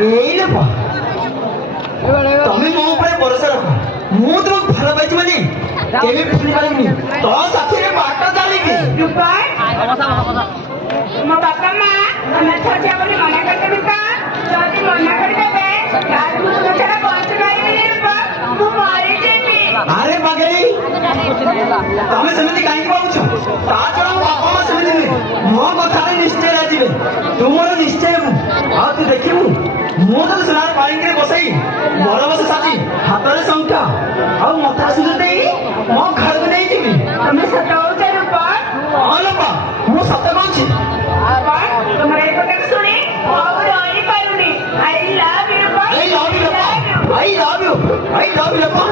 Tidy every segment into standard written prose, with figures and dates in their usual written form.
ଏଇରେ ବା ତମେ ମୋ ଉପରେ ଭରସା ରଖ। ମୁଁ ତୁମକୁ ଭଲ ପାଇଛି ମାନେ କେବେ ଭୁଲି ପାରିବିନି। ତୋ ସାଥିରେ ବାଟ ଚାଲିବି। ମୋ ବାପା ମା ଅନାଥ ଅଛି ବୋଲି ମନା କରିଦେବି ତ ଯଦି ମନା କରିଦେବେ ଛଡା ବଞ୍ଚି ପାରିବିନି ରୂପା ମୁଁ ମରିଯିବି। ଆରେ ବାଗେଇ ତମେ ସେମିତି କାହିଁକି ଭାବୁଛ? ତା ଛଡା ମୋ ବାପା ମା ସେମିତି ନୁହେଁ। ମୋ କଥାରେ ନିଶ୍ଚୟ ରାଜିବେ। ତୁମର ନିଶ୍ଚୟ ହେବୁ। ଆଉ ତୁ ଦେଖିବୁ ମୁଁ ତତେ ସୁନାର ପାଳିଙ୍କିରେ ବସେଇ ବରବସ ସାଜି ହାତରେ ଶଙ୍ଖା ଆଉ ମଥା ସୁନ୍ଦର ଦେଇ ମୋ ଘରକୁ ନେଇଯିବି। ତମେ ସତ କହୁଛ ରୂପା? ହଁ ଲୋପା ମୁଁ ସତ କହୁଛି। ତୁମର ଏ କଥା ଶୁଣି ଆଉ ରହିପାରୁନି। I love you Rupa. I love you, Lopa. I love you. I love you, Lopa.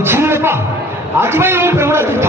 ବୁଝିଲେ ବାପା ଆଜି ପାଇଁ ମୁଁ ପ୍ରେମଟା ତୀର୍ଥ